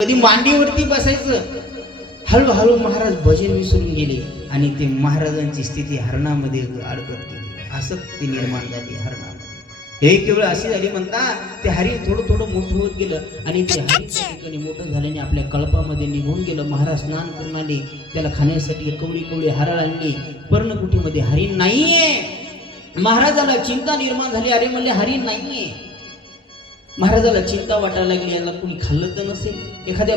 कधी मांडीवरती बसायचं. हळूहळू महाराज भजन विसरून गेले आणि ते महाराजांची स्थिती हरणामध्ये अडकत गेली. असं ती निर्माण झाली हरणामध्ये. एक वेळ अशी झाली म्हणता ते हरिण थोडं थोडं मोठं होत गेलं आणि ते हरिण त्या ठिकाणी मोठं झाल्याने आपल्या कळपामध्ये निघून गेलं. महाराज स्नान करून आले, त्याला खाण्यासाठी कवळी कवळी हरळ आणली. पर्णकुटीमध्ये हरिण नाहीये. महाराजाला चिंता निर्माण झाली. अरे म्हणले हरिण नाहीये. महाराजाला चिंता वाटायला लागली, याला कुणी खाल्लं तर नसेल, एखाद्या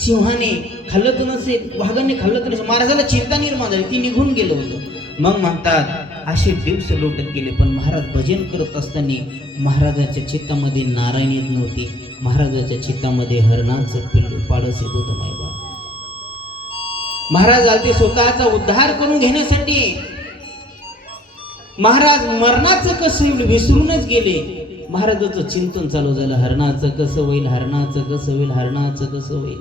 सिंहाने खाल्लं तर नसेल, वाघाने खाल्लं तर नसेल. महाराजाला चिंता निर्माण झाली, ती निघून गेलं होतं. मग म्हणतात असे दिवस लोटत गेले. पण महाराज भजन करत असताना महाराजाच्या चित्तामध्ये नारायण येत नव्हती. महाराजाच्या चित्तामध्ये हरणाचं पिल्लू पाडस येत होतं. मायबा महाराज आलते स्वतःचा उद्धार करून घेण्यासाठी. महाराज मरणाचं कसं विसरूनच गेले. महाराजाचं चिंतन चालू झालं, हरणाचं कसं होईल, हरणाचं कसं होईल, हरणाचं कसं होईल.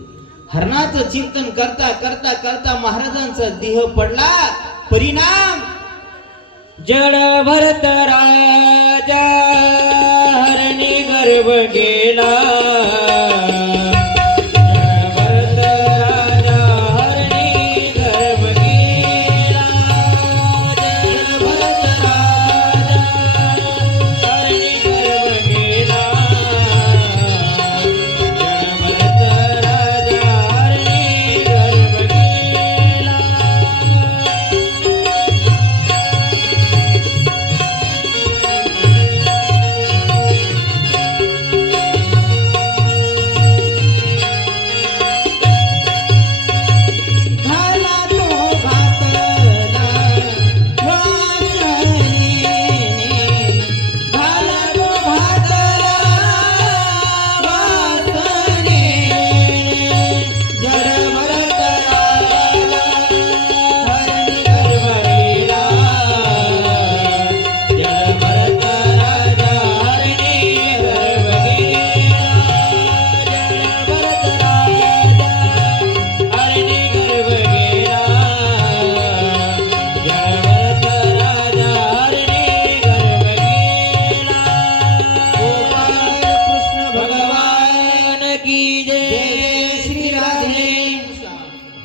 हरणाचं चिंतन करता करता करता महाराजांचा देह पडला. परिणाम जड भरत राजा हरणी गर्भ गेला.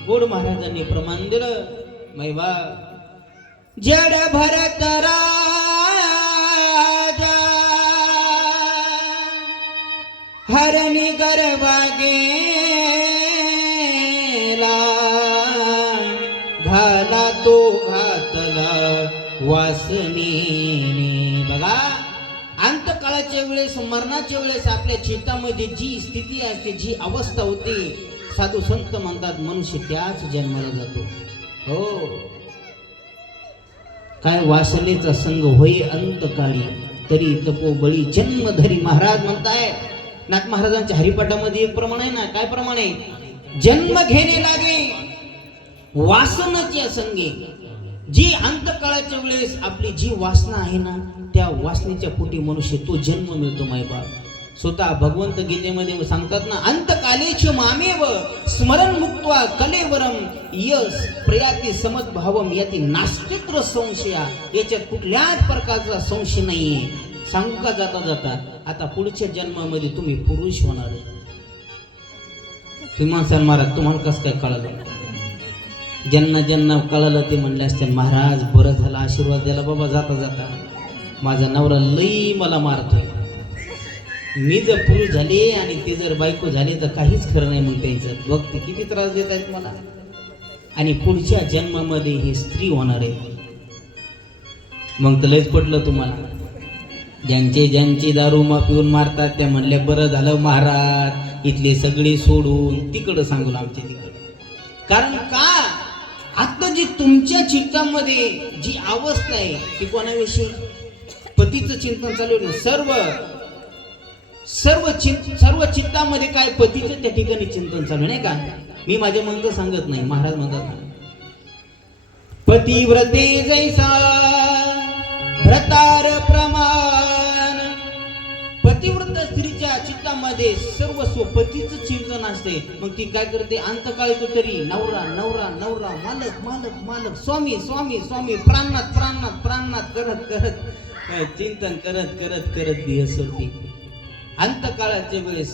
गोड महाराजांनी प्रमाण दिलं. मैबा जड भरत राजा हरणी गर्भ गेला. घाला तो घातला वासनेने. बघा अंतकाळाच्या वेळेस, मरणाच्या वेळेस आपल्या चित्तामध्ये जी स्थिती असते, जी अवस्था होती, साधू संत म्हणतात मनुष्य त्याच जन्माला जातो. हो, काय वासनेचा संग होई अंतकाळी तरी तपोबळी जन्म धरी. महाराज म्हणताय नाथ महाराजांच्या हरिपाठामध्ये एक प्रमाण आहे ना. काय प्रमाण आहे? जन्म घेणे लागे वासनाच्या संगे. जी अंतकाळाच्या वेळेस आपली जी वासना आहे ना, त्या वासनेच्या पोटी मनुष्य तो जन्म मिळतो. मायबाप स्वतः भगवंत गीतेमध्ये सांगतात ना, अंतकालेच मामेव स्मरण मुक्त्वा कलेवरम यस प्रयाती समद्भावम याती नास्तित्र संशया. याच्यात कुठल्याच प्रकारचा संशय नाहीये. सांगू का जाता जाता, आता पुढच्या जन्मामध्ये तुम्ही पुरुष होणार आहे. तुम्ही म्हणसाल महाराज तुम्हाला कसं काय कळलं? ज्यांना ज्यांना कळलं ते म्हणले असते, महाराज बरं झालं आशीर्वाद द्याला बाबा जाता जाता. माझा नवरा लई मला मारतोय. मी जर पुरुष झाले आणि ते जर बायको झाले तर काहीच खरं नाही. मग त्यांचं बघ ते किती त्रास देत आहेत मला. आणि पुढच्या जन्मामध्ये ही स्त्री होणार आहे. मग तर लयच पटलं तुम्हाला. ज्यांचे दारू पिऊन मारतात त्या म्हणल्या बरं झालं महाराज इथले सगळे सोडून तिकडं सांगून आमच्या तिकडं. कारण का आता जी तुमच्या चित्तामध्ये जी अवस्था आहे ती कोणाविषयी? पतीचं चिंतन चालू आहे. सर्व चित्तामध्ये काय पतीचं त्या ठिकाणी चिंतन चालू नाही का? मी माझ्या मनचं सांगत नाही. महाराज म्हणतात पतिव्रते जैसा भ्रतार प्रमाण. पतिव्रत स्त्रीच्या चित्तामध्ये सर्वस्व पतीचं चिंतन असते. मग ती काय करते? अंतकाळी तरी नवरा नवरा नवरा, मालक मालक मालक, स्वामी स्वामी स्वामी, प्राणनाथ प्राणनाथ प्राणनाथ करत करत चिंतन करत करत करत दिवस होती. अंतकाळाच्या वेळेस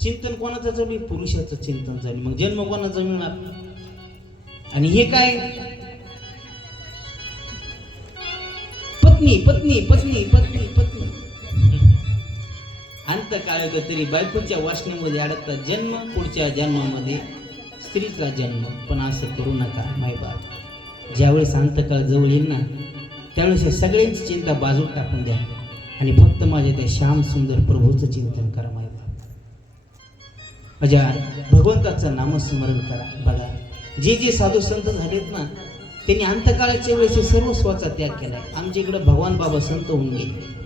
चिंतन कोणाचं चालू आहे? पुरुषाचं चिंतन चालू आहे. मग जन्म कोणाचा मिळणार? आणि हे काय? पत्नी पत्नी पत्नी पत्नी पत्नी अंत काळ तरी बायकोच्या वासनेमध्ये अडकतात. जन्म, पुढच्या जन्मामध्ये स्त्रीचा जन्म. पण असं करू नका मायबाप. ज्यावेळेस अंतकाळ जवळ येईल ना, त्यावेळेस या सगळ्यांची चिंता बाजूला टाकून द्या आणि फक्त माझ्या त्या श्याम सुंदर प्रभूचं चिंतन करा मायबाप. माझ्या भगवंताचं नामस्मरण करा. बघा, जे जे साधू संत झालेत ना, त्यांनी अंतकाळाच्या वेळेस सर्वस्वाचा त्याग केलाय. आमच्या इकडे भगवान बाबा संत होऊन गेले.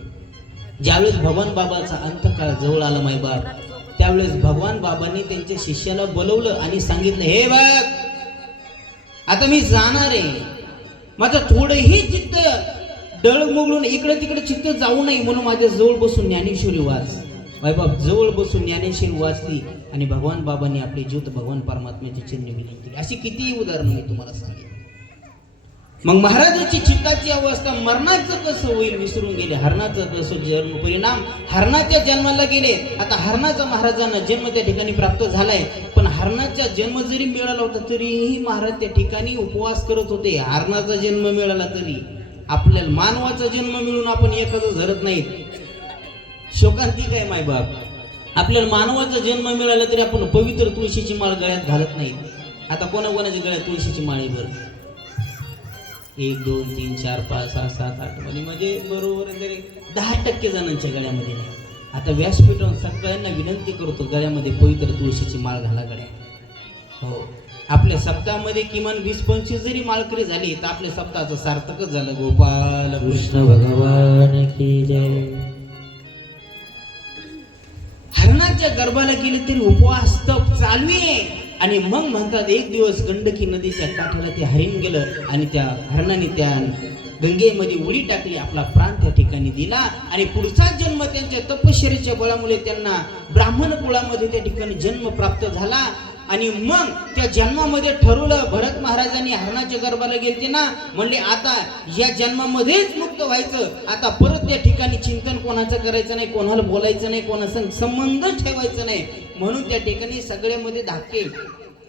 ज्यावेळेस भगवान बाबाचा अंतकाळ जवळ आला मायबाप, त्यावेळेस भगवान बाबांनी त्यांच्या शिष्याला बोलवलं आणि सांगितलं, हे बघ, आता मी जाणार आहे. माझं थोडंही चित्त डळमळून इकडे तिकडे चित्त जाऊ नये म्हणून माझ्या जवळ बसून ज्ञानेश्वरी वाच. मायबाप जवळ बसून ज्ञानेश्वरी वाचली आणि भगवान बाबांनी आपली ज्योत भगवान परमात्म्याची चिन्ह विलीन केली. अशी कितीही उदाहरणं मी तुम्हाला सांगेन. मग महाराजाची चित्ताची अवस्था मरणाचं कसं होईल विसरून गेले. हरणाचं कसं जन्म, परिणाम हरणाच्या जन्माला गेले. आता हरणाचा महाराजांना जन्म त्या ठिकाणी प्राप्त झालाय, पण हरणाचा जन्म जरी मिळाला होता तरीही महाराज त्या ठिकाणी उपवास करत होते. हरणाचा जन्म मिळाला तरी आपल्याला मानवाचा जन्म मिळून आपण एखादं धरत नाहीत. शोकांतिक आहे मायबाप. आपल्याला मानवाचा जन्म मिळाला तरी आपण पवित्र तुळशीची माळ गळ्यात घालत नाही. आता कोणाकोणाच्या गळ्यात तुळशीची माळी बरं? 1 2 3 4 5 6 7 8 म्हणजे बरोबर तरी 10% जणांच्या गळ्यामध्ये नाही. आता व्यासपीठावर सगळ्यांना विनंती करतो, गळ्यामध्ये पवित्र तुळशीची माळ घाला गळ्या. हो, आपल्या सप्ताहामध्ये किमान 20-25 जरी माळकरी झाली तर आपल्या सप्ताहाचं सार्थकच झालं. गोपाल कृष्ण भगवान की जय. हरणाच्या गर्भाला गेले तरी उपवास तप चालू आहे. आणि मग म्हणतात, एक दिवस गंडकी नदीच्या काठाला ते हरिण गेलं आणि त्या हरणाने त्या गंगेमध्ये उडी टाकली, आपला प्राण त्या ठिकाणी दिला आणि पुढचा जन्म त्यांच्या तपश्चर्येच्या बळामुळे त्यांना ब्राह्मण कुळामध्ये त्या ठिकाणी जन्म प्राप्त झाला. आणि मग त्या जन्मामध्ये ठरवलं, भरत महाराजांनी हरणाच्या गर्भाला गेलते ना, म्हणले आता या जन्मामध्येच मुक्त व्हायचं. आता परत त्या ठिकाणी चिंतन कोणाचं करायचं नाही, कोणाला बोलायचं नाही, कोणाचा संबंध ठेवायचा नाही. म्हणून त्या ठिकाणी सगळ्यामध्ये धाकटे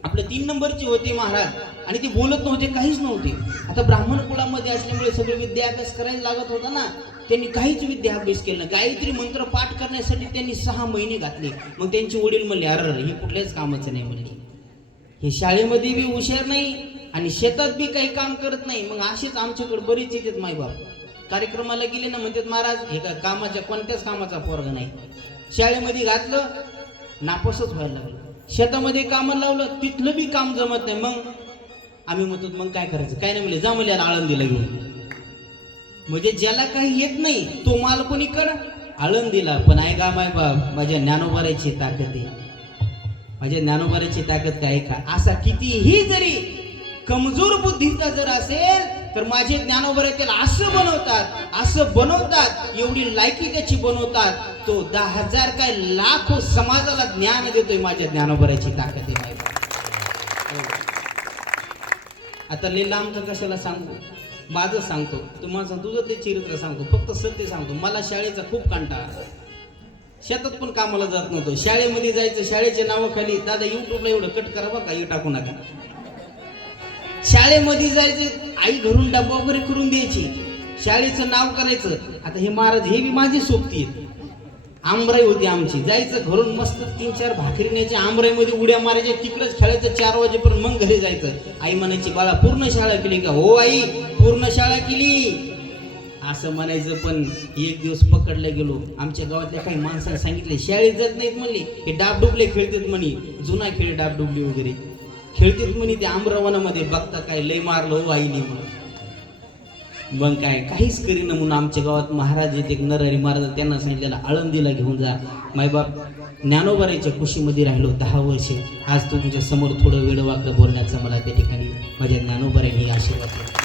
आपले 3 नंबरचे होते महाराज आणि ते बोलत नव्हते, काहीच नव्हते. आता ब्राह्मण कुळामध्ये असल्यामुळे सगळे विद्या अभ्यास करायला लागत होता ना, त्यांनी काहीच विद्या अभ्यास केला नाही. गायत्री मंत्र पाठ करण्यासाठी त्यांनी 6 महिने घातले. मग त्यांचे वडील म्हणले, अरे हे कुठल्याच कामाचं नाही म्हणले, हे शाळेमध्ये बी हुशार नाही आणि शेतात बी काही काम करत नाही. मग असेच आमच्याकडे बरेच येतात मायबाप. कार्यक्रमाला गेले ना म्हणतात, महाराज हे का कामाच्या कोणत्याच कामाचा पोरगा नाही. शाळेमध्ये घातलं, नापासच व्हायला लागलं. शेतामध्ये कामाला लावलं, तिथलं बी काम जमत नाही. मग आम्ही म्हणतो, मग काय करायचं? काय नाही म्हणले, जा म्हणले आळंदीला घेऊन. म्हणजे ज्याला काही येत नाही तो माल कोणीकडं? आळंदीला. पण आहे का माय बाप, माझ्या ज्ञानोबाराची ताकद आहे. माझ्या ज्ञानोबाराची ताकद काय का? असा कितीही जरी कमजोर बुद्धीचा जर असेल तर माझे ज्ञानोबा त्याला असं बनवतात, एवढी लायकी त्याची बनवतात, तो 10,000 काय लाखो समाजाला ज्ञान देतोय. माझ्या ज्ञानोबराची ताकद आहे. आता लिहिला आमचं कशाला सांगू, माझं सांगतो तुम्हाला, तुझं ते चरित्र सांगतो, फक्त सत्य सांगतो. मला शाळेचा खूप कंटाळा, शेतात पण कामाला जात नव्हतो, शाळेमध्ये जायचं, शाळेच्या नावाखाली दादा युट्यूबला एवढं कट करा बघा, हे टाकू नका. शाळेमध्ये जायचं, आई घरून डब्बा वगैरे करून द्यायची, शाळेचं नाव करायचं. आता हे महाराज हे बी माझी सोबती आहेत. आमराई होती आमची, जायचं घरून मस्त 3-4 भाकरी न्यायच्या, आमराईमध्ये उड्या मारायच्या, तिकडच खेळायचं 4 वाजेपर्यंत, मग घरी जायचं. आई म्हणायची, बाळा पूर्ण शाळा केली का? हो आई पूर्ण शाळा केली असं म्हणायचं. पण एक दिवस पकडला गेलो, आमच्या गावातल्या काही माणसाने सांगितले शाळेत जात नाहीत म्हणले, हे डाबडुबले खेळतात म्हणे, जुना खेळ डाबडुबली वगैरे खेळतात म्हणे. ते आम्रवनामध्ये बघता काय लय मारलं हो आईने म्हणून. मग काय काहीच करीन म्हणून आमच्या गावात महाराज येते, एक नरहरी महाराज, त्यांना सांगितलेलं आळंदीला घेऊन जा. मायबाप ज्ञानोबाराच्या कुशीमध्ये राहिलो 10 वर्षे. आज तुमच्या समोर थोडं वेळ वाकडं बोलण्याचं मला त्या ठिकाणी माझ्या ज्ञानोबारांनी आशीर्वाद दिला.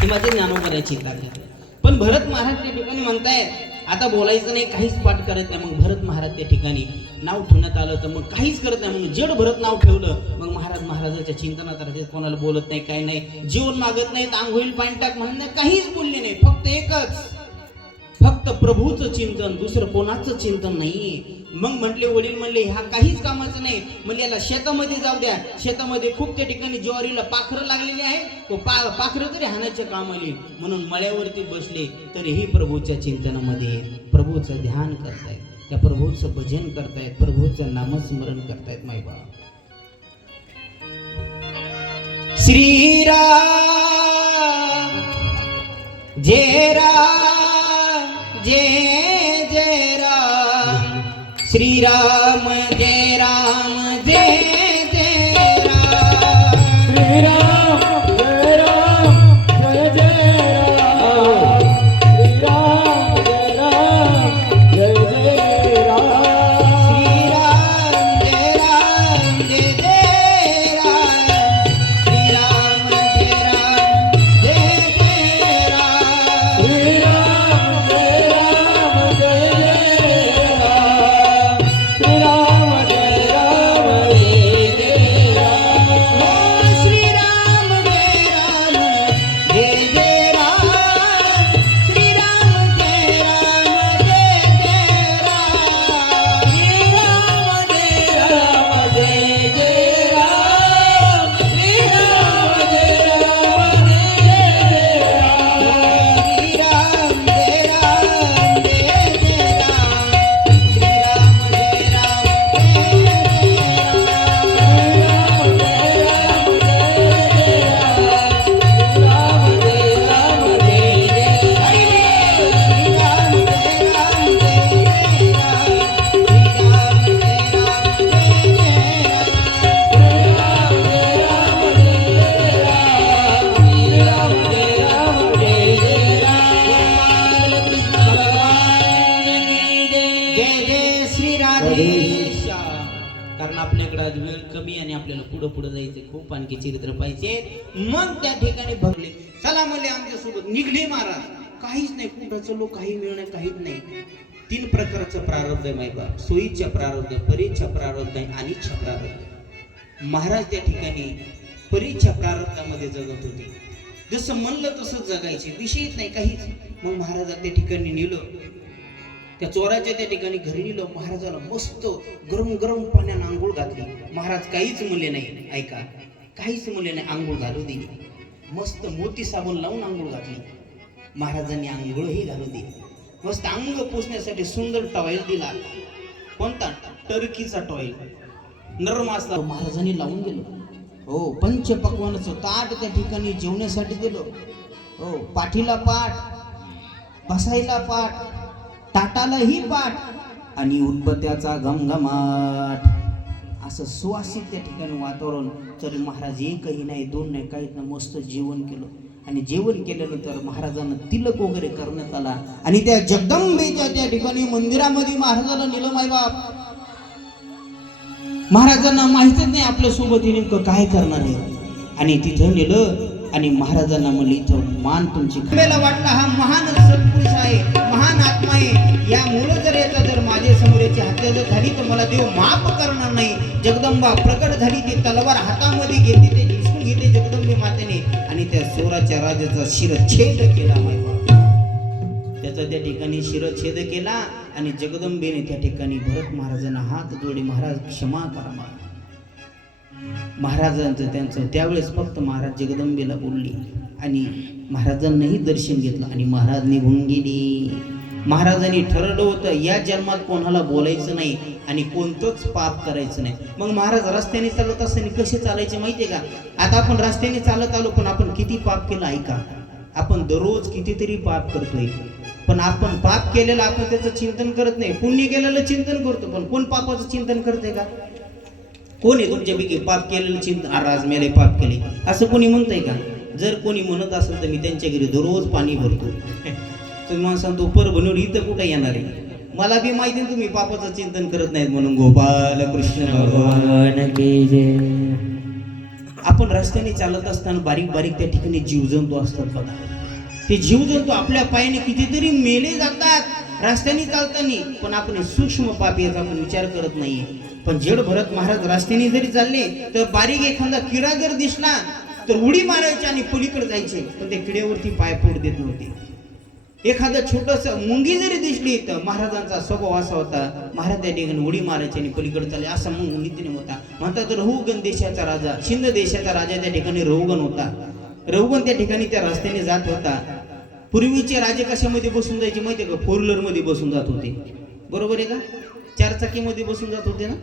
ही माझ्या ज्ञानोबाराची ताकद. पण भरत महाराज त्या ठिकाणी म्हणताय आता बोलायचं नाही, काहीच पाठ करत नाही. मग भरत महाराज त्या ठिकाणी नाव ठेवण्यात आलं तर मग काहीच करत नाही, म्हणून जड भरत नाव ठेवलं. मग महाराजाच्या चिंतनात राहते, कोणाला बोलत नाही, काही नाही, जीवन मागत नाहीत, आंघोळीला पाणी टाक म्हणून काहीच बोलले नाही. फक्त एकच फक्त प्रभूचं चिंतन, दुसरं कोणाचं चिंतन नाहीये. मग म्हटले वडील म्हणले ह्या काहीच कामाचं नाही, म्हणजे याला शेतामध्ये जाऊ द्या. शेतामध्ये खूप त्या ठिकाणी ज्वारीला पाखरं लागलेली आहे, तो पाखरं तरी हाणायच्या काम आली म्हणून मळ्यावरती बसले. तरीही प्रभूच्या चिंतनामध्ये प्रभूचं ध्यान करतायत, त्या प्रभूचं भजन करतायत, प्रभूचं नामस्मरण करतायत. माय बाबा श्रीराम जय राम जय जय राम, श्रीराम जय राम जय जय राम, श्रीराम जय राम जय जय राम, श्रीराम जय राम जय जय राम, श्रीराम जय राम जय जय राम, श्रीराम जय राम जय जय राम, श्रीराम जय राम जय जय राम, श्रीराम जय राम जय जय राम, ओ श्रीराम जय राम जय जय राम, श्रीराम जय राम जय जय राम, श्रीराम जय राम जय जय राम, श्रीराम जय राम जय जय राम, श्रीराम जय राम जय जय राम, श्रीराम जय राम जय जय राम, जय जय श्री राधेश. कारण आपल्याकडे आज वेळ कमी आणि आपल्याला पुढे पुढे जायचे, खूप आणखी चरित्र पाहिजे. मग त्या ठिकाणी भरले. चला म्हणले आमच्या सोबत निघले महाराज. काहीच नाही, कुठं चलो काही मिळ नाही, काहीच नाही. 3 प्रकारचं प्रारब्ध आहे माहिती आहे. सोयीच्या प्रारब्ध, परीच्या प्रारब्ध आहे आणि इच्छा प्रारब्ध. महाराज त्या ठिकाणी परीच्या प्रारब्धामध्ये जगत होते. जसं म्हणलं तसं जगायचे, विषयच नाही काहीच. मग महाराजा त्या ठिकाणी नेलं, त्या चोराच्या त्या ठिकाणी घरी नेलं. महाराजाला मस्त गरम गरम पाण्यानं आंघोळ घातली. महाराज काहीच म्हणले नाही, ऐका, काहीच म्हणले नाही, आंघोळ घालू दिली. मस्त मोती साबण लावून आंघोळ घातली. महाराजांनी आंघोळही घालू दिली. मस्त अंग पुसण्यासाठी सुंदर टॉवेल दिला. कोणता? टर्कीचा टॉवेल, नरम असता. महाराजांनी लावून गेलो. हो, पंचपक्वानाचं ताट त्या ठिकाणी जेवण्यासाठी दिलं. हो, पाठीला पाठ, बसायला पाठ, ताटालाही पाठ आणि उदबत्त्याचा घमघमाट, असं सुवासित त्या ठिकाणी वातावरण. तरी महाराज एकही नाही, 2 नाही, काहीच नाही, मस्त जेवण केलं. आणि जेवण केल्यानंतर महाराजांना तिलक वगैरे करण्यात आला आणि त्या जगदंबेच्या त्या ठिकाणी मंदिरामध्ये महाराजाला नेलं. मायबाप महाराजांना माहितच नाही आपल्या सोबत नेमकं काय करणार आहे. आणि तिथं नेलं आणि महाराजांना म्हणले इथं मान तुमची. मला वाटला हा महान सत्पुरुष आहे, महान आत्मा आहे. या मुलं जर याचा जर माझ्या समोर याची हत्या जर झाली तर मला देव माफ करणार नाही. जगदंबा प्रकट झाली, ती तलवार हातामध्ये घेतली, ते झिजकून घेतले जगदंबे मातेने आणि त्या चोराच्या राजाचा शिरच्छेद केला. त्याचा त्या ठिकाणी शिरच्छेद केला आणि जगदंबेने त्या ठिकाणी भरत महाराजांना हात जोडले, महाराज क्षमा करा. महाराजांचं त्यांचं त्यावेळेस फक्त महाराज जगदंबेला बोलली आणि महाराजांनाही दर्शन घेतलं आणि महाराज निघून गेली. महाराजांनी ठरवलं होतं या जन्मात कोणाला बोलायचं नाही आणि कोणतंच पाप करायचं नाही. मग महाराज रस्त्याने चालत असताना कसे चालायचे माहितीये का? आता आपण रस्त्याने चालत आलो, पण आपण किती पाप केलं ऐका. आपण दररोज कितीतरी पाप करतोय, पण आपण पाप केलेलं आपण त्याचं चिंतन करत नाही. पुण्य केलेलं चिंतन करतो, पण कोण पापाचं चिंतन करते का? कोण आहे तुमच्यापैकी पाप केलेलं चिंतन? आज मेले पाप केले असं कोणी म्हणतंय का? जर कोणी म्हणत असेल तर मी त्यांच्या घरी दररोज पाणी भरतो. तुम्ही मला सांगतो परभणीवर इथं कुठे येणार आहे? मला बी माहिती आहे तुम्ही पापाचं चिंतन करत नाहीत म्हणून. गोपाल कृष्ण भगवान की जय. आपण रस्त्याने चालत असताना बारीक बारीक त्या ठिकाणी जीवजंतू असतात बघा. ते जीवजंतू आपल्या पायाने कितीतरी मेले जातात रस्त्याने चालताना, पण आपण सूक्ष्म पाप याचा आपण विचार करत नाहीये. पण जेड भरत महाराज रस्त्याने जरी चालले तर बारीक एखादा किडा जर दिसला तर उडी मारायची आणि पलीकडे जायचे, पण त्या किड्यावरती पाय पोट देत नव्हते. एखादं छोटस मुंगी जरी दिसली तर महाराजांचा स्वभाव असा होता, महाराज त्या ठिकाणी उडी मारायची आणि पलीकडे चालले असा मग नीतीने होता. म्हणतात रहुगण देशाचा राजा, शिंद देशाचा राजा त्या ठिकाणी रहुगण होता. रहुगण त्या ठिकाणी त्या रस्त्याने जात होता. पूर्वीचे राजे कशामध्ये बसून जायचे माहितीये का? 4 व्हीलर मध्ये बसून जात होते. बरोबर आहे का? 4 चाकीमध्ये बसून जात होते ना.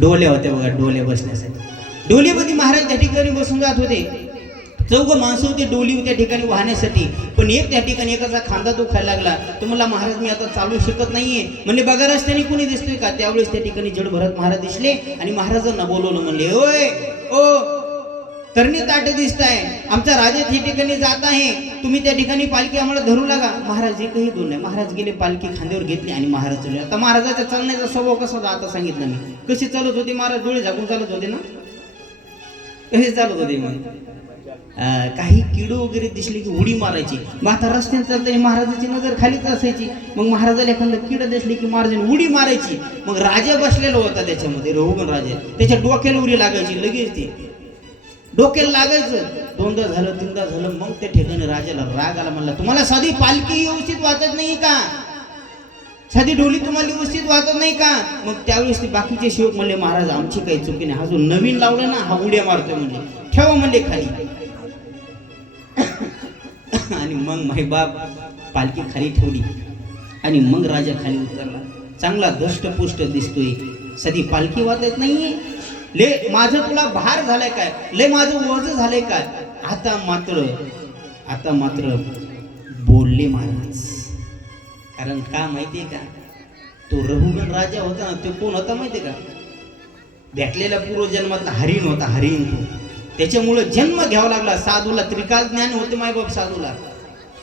डोल्या होत्या बघा, डोल्या बसण्यासाठी. डोलीमध्ये महाराज त्या ठिकाणी बसून जात होते. 4 माणसं होते डोली त्या ठिकाणी वाहण्यासाठी. पण एक त्या ठिकाणी एकाचा खांदा दुखायला लागला. तो म्हणला महाराज मी आता चालू शकत नाहीये. म्हणले बघा रस्त्याने कोणी दिसतोय का? त्यावेळेस त्या ठिकाणी जड भरत महाराज दिसले आणि महाराजांना बोलवलं. म्हणले ओय ओ तरणी ताट दिसताय, आमचा राजा त्या ठिकाणी जात आहे, तुम्ही त्या ठिकाणी पालखी आम्हाला धरू लागा. महाराज एकही दोन नाही. महाराज गेले, पालखी खांद्यावर घेतली आणि महाराज चलले. आता महाराजाच्या चालण्याचा स्वभाव कसा होता आता सांगितलं मी. कसे चालत होते महाराज? डोळे झाकून चालत होते ना. कसे चालत होते मग? काही किडो वगैरे दिसले की उडी मारायची. मग आता रस्त्याने चालताना महाराजाची नजर खालीच असायची. मग महाराजाला एखादं किडं दिसले की महाराजाने उडी मारायची. मग राजा बसलेला होता त्याच्यामध्ये, रहुगण राजा, त्याच्या डोक्याला उडी लागायची लगेच. ते डोक्याला लागायचं. 2दा झालं 3दा झालं. मग त्या ठिकाणी राजाला राग आला. म्हणला तुम्हाला साधी पालखी व्यवस्थित वाचत नाही का? साधी डोली तुम्हाला व्यवस्थित वाचत नाही का? मग त्यावेळेस ते बाकीचे सेवक म्हणले महाराज आमची काही चुकी नाही, हा जो नवीन लावला ना हा उड्या मारतोय म्हणले, ठेवा म्हणले खाली. आणि मग माय बाप पालखी खाली ठेवली आणि मग राजा खाली उतरला. चांगला दष्टपुष्ट दिसतोय, साधी पालखी वाचत नाहीये. ले माझं तुला भार झालाय काय? ले माझं वज झालंय काय? आता मात्र बोलले महाराज. कारण का माहितीये का? तो रहुगण राजा होता ना, तो कोण होता माहितीये का? भेटलेला पूर्वजन्मातला हरिण होता, हरिण तो. त्याच्यामुळे जन्म घ्यावा लागला. साधूला त्रिकाल ज्ञान होते मायबाप साधूला.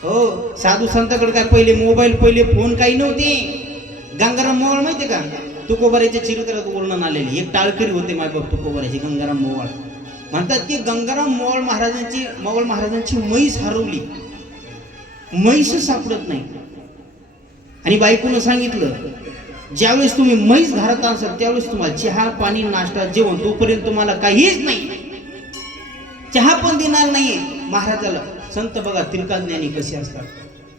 हो, साधू संतांकडे काय पहिले मोबाईल, पहिले फोन काही नव्हते. गंगाराम मोवाळ माहितीये का? तुकोबाराच्या चरित्रात वर्णन आलेले. एक टाळकरी होते मायबाप तुकोबाराचे, गंगाराम मोवाळ. म्हणतात की गंगाराम मोवाळ महाराजांची म्हैस हरवली. म्हैस सापडत नाही. आणि बायकोनं सांगितलं ज्यावेळेस तुम्ही म्हैस घरात असाल त्यावेळेस तुम्हाला चहा पाणी नाश्ता जेवण तोपर्यंत तुम्हाला काहीच नाही, चहा पण देणार नाहीये. महाराजाला संत बघा त्रिकाज्ञानी कसे असतात.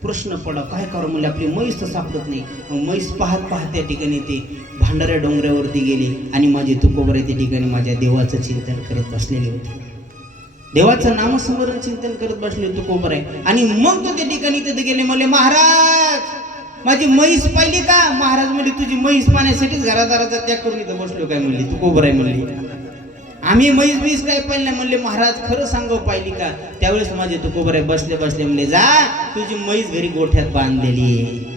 प्रश्न पडा काय करू म्हणले, आपली म्हैस तर सापडत नाही. मग म्हैस पाहत त्या ठिकाणी ते भांडाऱ्या डोंगरावरती गेले आणि माझे तुकोबरे त्या ठिकाणी माझ्या देवाचं चिंतन करत बसलेले होते. देवाचं नामस्मरण चिंतन करत बसले तुकोबरे. आणि मग तो त्या ठिकाणी तिथे गेले. म्हणले महाराज माझी म्हैस पाहिली का? महाराज म्हणले तुझी म्हैस पाण्यासाठीच घरादाराचा त्याग करून इथं बसलो काय म्हणले तुकोबरे. म्हणले आम्ही म्हैस काय पाहिलं? म्हणले महाराज खरं सांगव पाहिली का? त्यावेळेस माझे तुकोबरे बसले म्हणले जा तुझी म्हैस घरी गोठ्यात बांधलेली आहे.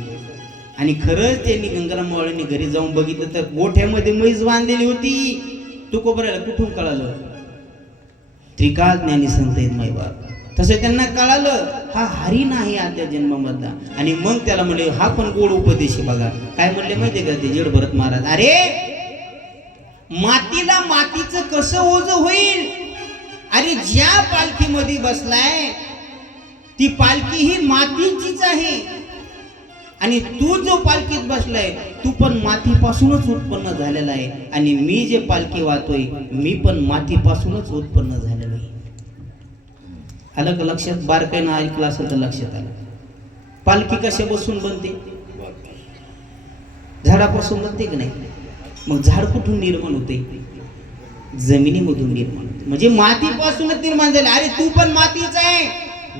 आणि खरंच त्यांनी गंगाराम मावळ्यांनी घरी जाऊन बघितलं तर गोठ्यामध्ये म्हैस बांधलेली होती. तुकोबऱ्याला कुठून कळालं? त्रिकाल ज्ञानी संत आहेत मायबाप. तसं त्यांना कळालं हा हरिण आहे आद्या जन्मामधला. आणि मग त्याला म्हणले हा पण गोड उपदेश बघा. काय म्हणले माहितीये का ते जड भरत महाराज? अरे मातीला मातीचं कसं ओझ होईल? अरे ज्या पालखीमध्ये बसलाय ती पालखी ही मातीचीच आहे. आणि तू जो पालखीत बसलाय तू पण मातीपासूनच उत्पन्न झालेला आहे. आणि मी जे पालखी वाहतोय मी पण मातीपासूनच उत्पन्न झालेलो आहे. आलं का लक्षात? बारकाईनं ऐकलं असं तर लक्षात आलं. पालखी कशा बसून बनते? झाडापासून बनते की नाही? मग झाड कुठून निर्माण होते? जमिनीमधून निर्माण होते. म्हणजे मातीपासूनच निर्माण झाले. अरे तू पण मातीच आहे,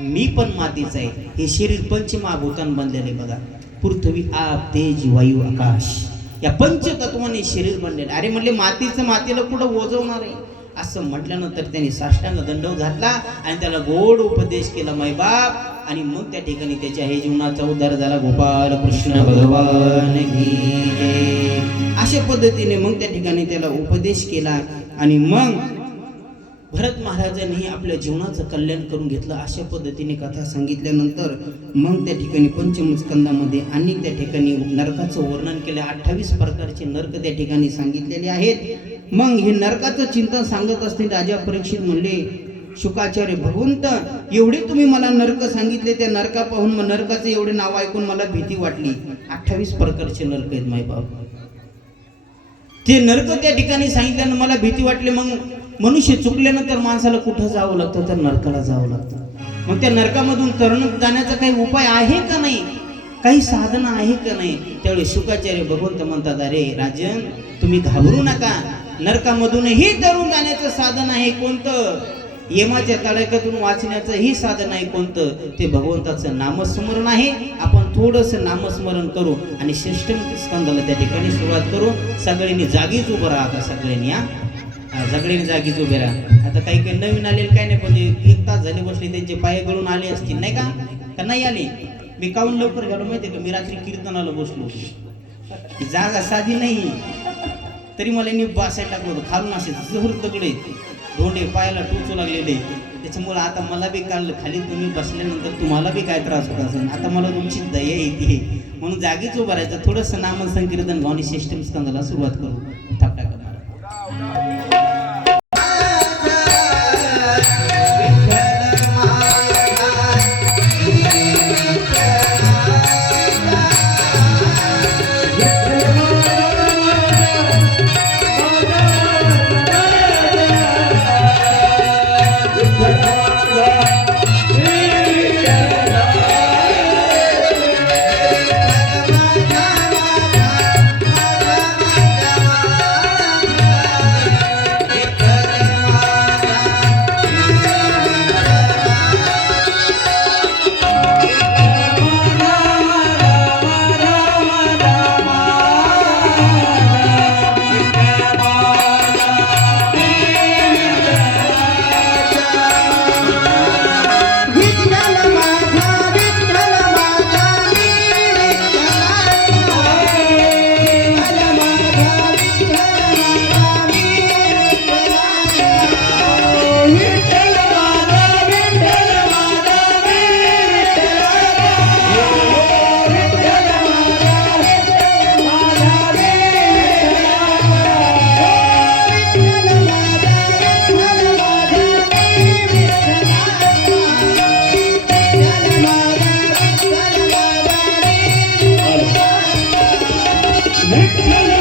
मी पण मातीच आहे. हे शरीर पंचमहाभूतान बनलेले बघा. पृथ्वी, आप, तेज, वायू, आकाश या पंचतत्वाने शरीर बनलेले. अरे म्हणले मातीचं मातीला कुठं ओझवणार आहे? असं म्हटल्यानंतर त्यांनी साष्टांग दंडव घातला आणि त्याला गोड उपदेश केला मायबाप. आणि मग त्या ठिकाणी त्याच्या हे जीवनाचा उद्धार झाला. गोपाल कृष्ण भगवान की जय. अशा पद्धतीने मग त्या ठिकाणी त्याला उपदेश केला. आणि मग भरत महाराजांनी आपल्या जीवनाचं कल्याण करून घेतलं. अशा पद्धतीने कथा सांगितल्यानंतर मग त्या ठिकाणी पंचमस्कंदामध्ये अनेक त्या ठिकाणी नरकाचं वर्णन केलं. 28 प्रकारचे नरक त्या ठिकाणी सांगितलेले आहेत. मग हे नरकाचं चिंतन सांगत असते राजा परीक्षित म्हणले शुकाचार्य भगवंत एवढे तुम्ही मला नरक सांगितले, त्या नरका पाहून मग नरकाचं एवढे नाव ऐकून मला भीती वाटली. 28 प्रकारचे नरक आहेत मायबाप. ते नरक त्या ठिकाणी सांगितल्यानं मला भीती वाटली. मग मनुष्य चुकल्यानंतर माणसाला कुठं जावं लागतं तर नरकाला जावं लागतं. मग त्या नरकामधून तरण जाण्याचा काही उपाय आहे का नाही, काही साधन आहे का नाही? त्यावेळी शुकाचार्य भगवंत म्हणतात, अरे राजन तुम्ही घाबरू नका, नरकामधूनही तरुण जाण्याचं साधन आहे कोणतं? यमाच्या तडाख्यातून वाचण्याचंही साधन आहे कोणतं? ते भगवंताचं नामस्मरण आहे. आपण थोडंसं नामस्मरण करू आणि षष्ठम स्कंदाला त्या ठिकाणी सुरुवात करू. सगळ्यांनी जागीच उभं राहा. आता सगळ्यांनी सगळ्यांनी जागीच उभे राहा. आता काही काही नवीन आलेले काय नाही, पण 1 तास झाले बसले, त्यांचे पाय गळून आले असतील नाही का नाही आले? मी काहून लवकर गेलो माहितीये का? मी रात्री कीर्तनाला बसलो, जागा साधी नाही, तरी मला यांनी बासायला टाकलं होतं खालून, असे जहूर दगडे धोंडे पायाला टोचू लागलेले. त्याच्यामुळे आता मला बी काढलं खाली, तुम्ही बसल्यानंतर तुम्हाला बी काय त्रास होत असेल. आता मला तुमची दया येते म्हणून जागीच उभं राहायचं. थोडंसं नाम संकीर्तन गाऊन सिस्टम स्कंदाला सुरुवात करू. थापटा करा. विठ्ठल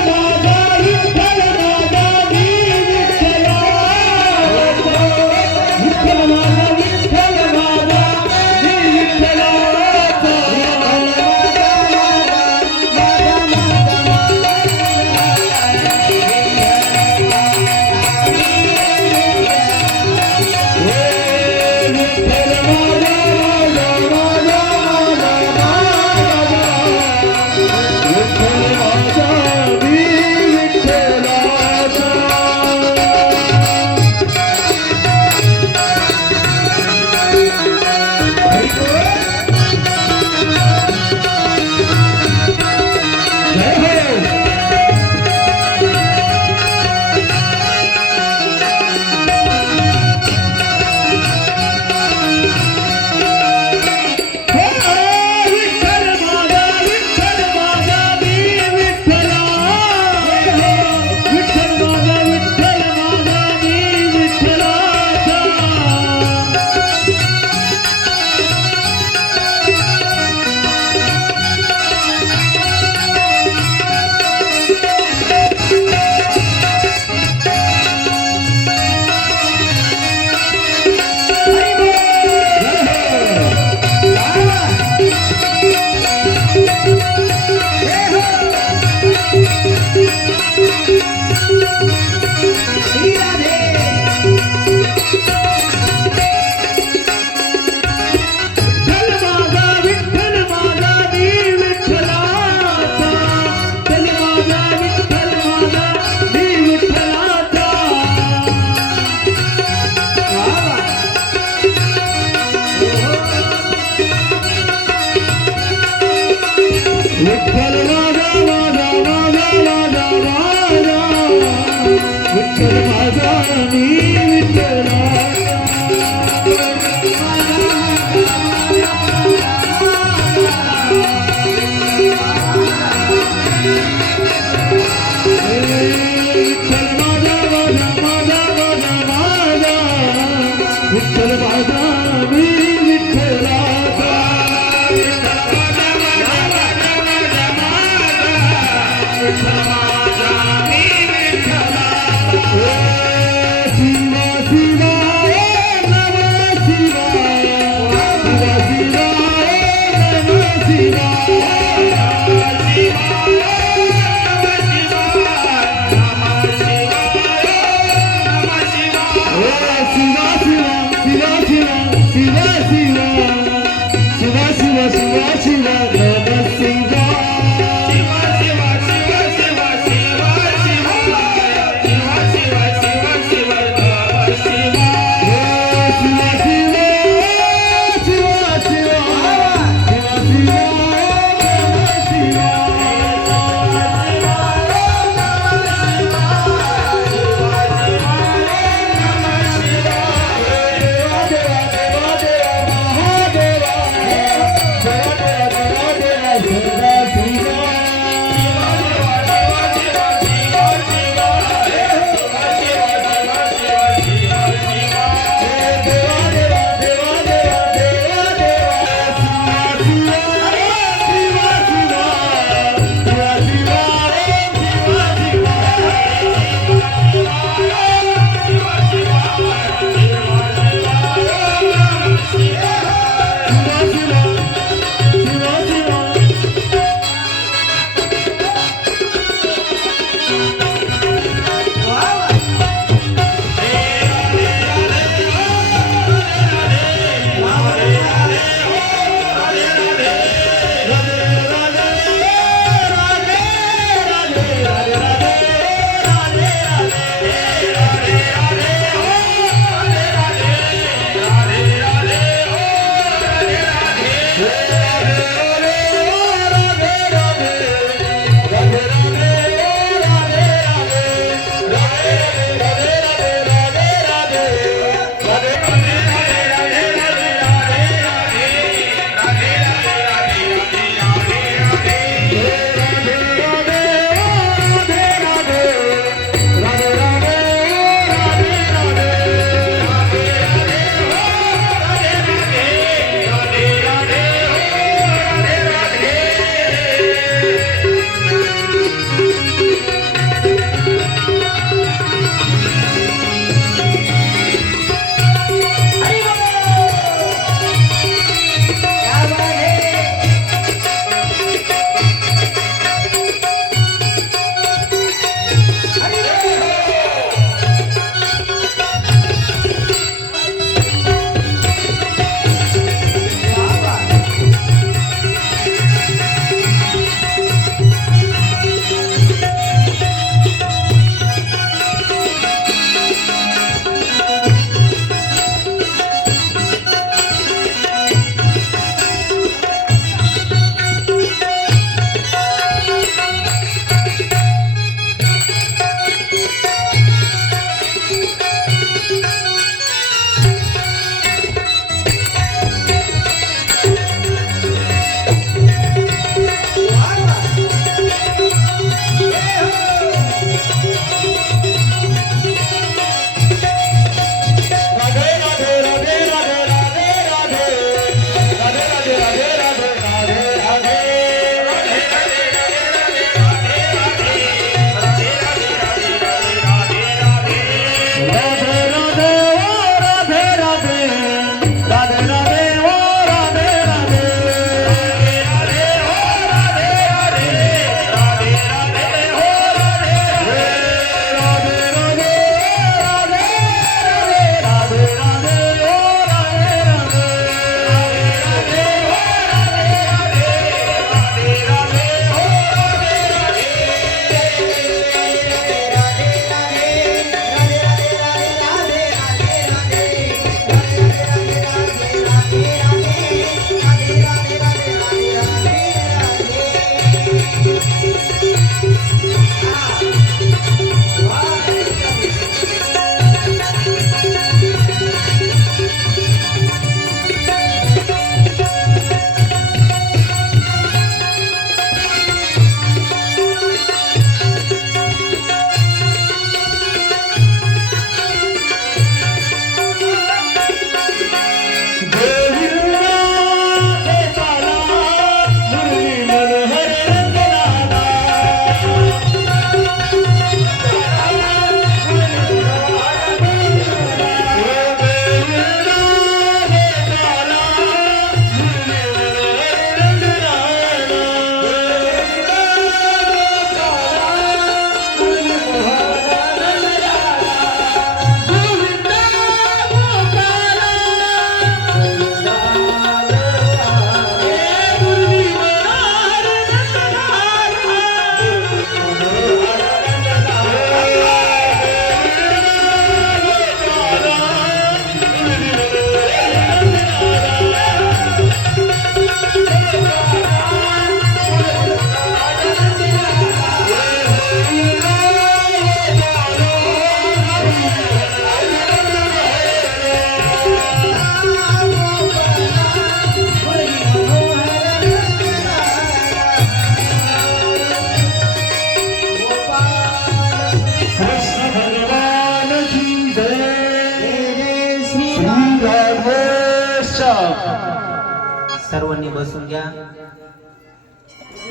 सर्वांनी बसून घ्या.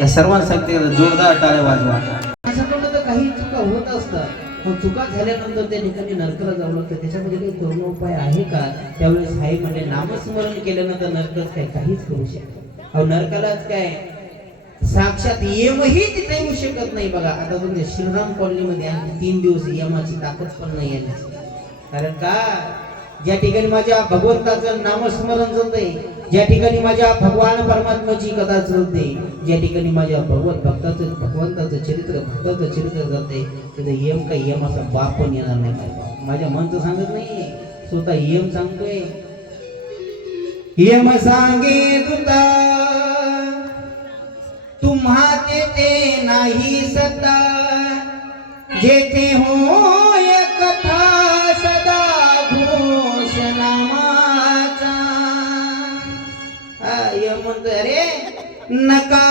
या सर्वांसाठी जोरदार टाळ्या वाजवा. माझ्याकडून तर काही चुका होत असतात, पण चुका झाल्यानंतर त्या ठिकाणी नरकाला जावं लागतं. त्याच्यामध्ये काही करून उपाय आहे का? त्यावेळेस हाय म्हणजे नामस्मरण केल्यानंतर नरकच काय काहीच करू शकत. अहो नरकालाच काय साक्षात यमही तिथे येऊ शकत नाही. बघा आता तुमच्या श्रीराम कॉलनीमध्ये आणखी 3 दिवस यमाची ताकद पण नाही येण्याची. कारण का ज्या ठिकाणी माझ्या भगवंताचं नामस्मरण चालतंय, ज्या ठिकाणी माझ्या भगवान परमात्म्याची कथा चालते, ज्या ठिकाणी माझ्या भगवंताचं चरित्र भक्ताचं चरित्र जाते, तिथे यम काही यमाचा बाप पण येणार नाही. माझ्या मनचं सांगत नाही, स्वतः यम सांगतोय. यम सांगे तुता तुम्हा ते नाही सत्ता, जेथे होय कथा सदा घोषणामाचा. यम म्हणतोय अरे नका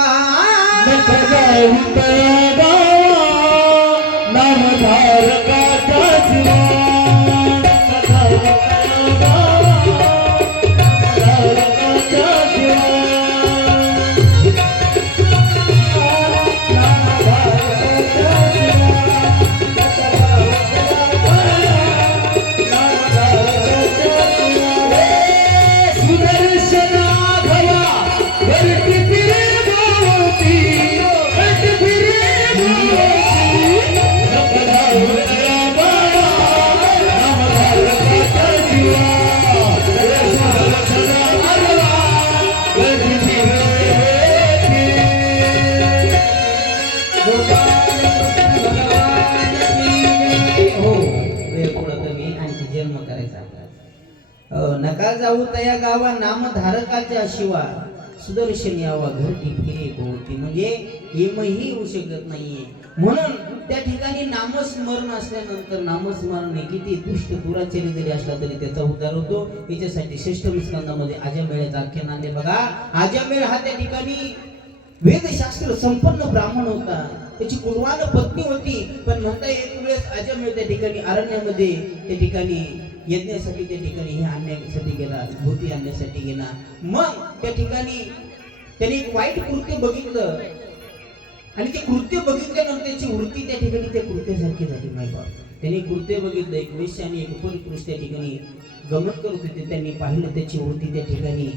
नका जाऊ तया गावा नामधारकाच्या शिवा, सुदर्शन यावा घरटी फिरे भोवती. म्हणजे हेमही येऊ शकत नाहीये. म्हणून त्या ठिकाणी नामस्मरण असल्यानंतर नामस्मरण किती दुष्ट दुराचारी जरी असला तरी त्याचा उद्धार होतो. याच्यासाठी श्रेष्ठ स्कंदामध्ये आजमेळ्याचं आख्यान आणले. बघा आजमेळ हा त्या ठिकाणी वेदशास्त्र संपन्न ब्राह्मण होता. त्याची कुलवान पत्नी होती, पण म्हणता एक वेळेस आजमेळ त्या ठिकाणी अरण्यामध्ये त्या ठिकाणी यज्ञासाठी त्या ठिकाणी हे आणण्यासाठी गेला, भूती आणण्यासाठी गेला. मग त्या ठिकाणी त्याने एक वाईट कृत्य बघितलं आणि ते कृत्य बघितल्यानंतर त्याची वृत्ती त्या ठिकाणी त्या कृत्यासारखी झाली. माहिती त्याने कृत्य बघितलं, एक वेश्या आणि एक पुरुष त्या ठिकाणी गमन करत होते. त्यांनी पाहिलं त्याची वृत्ती त्या ठिकाणी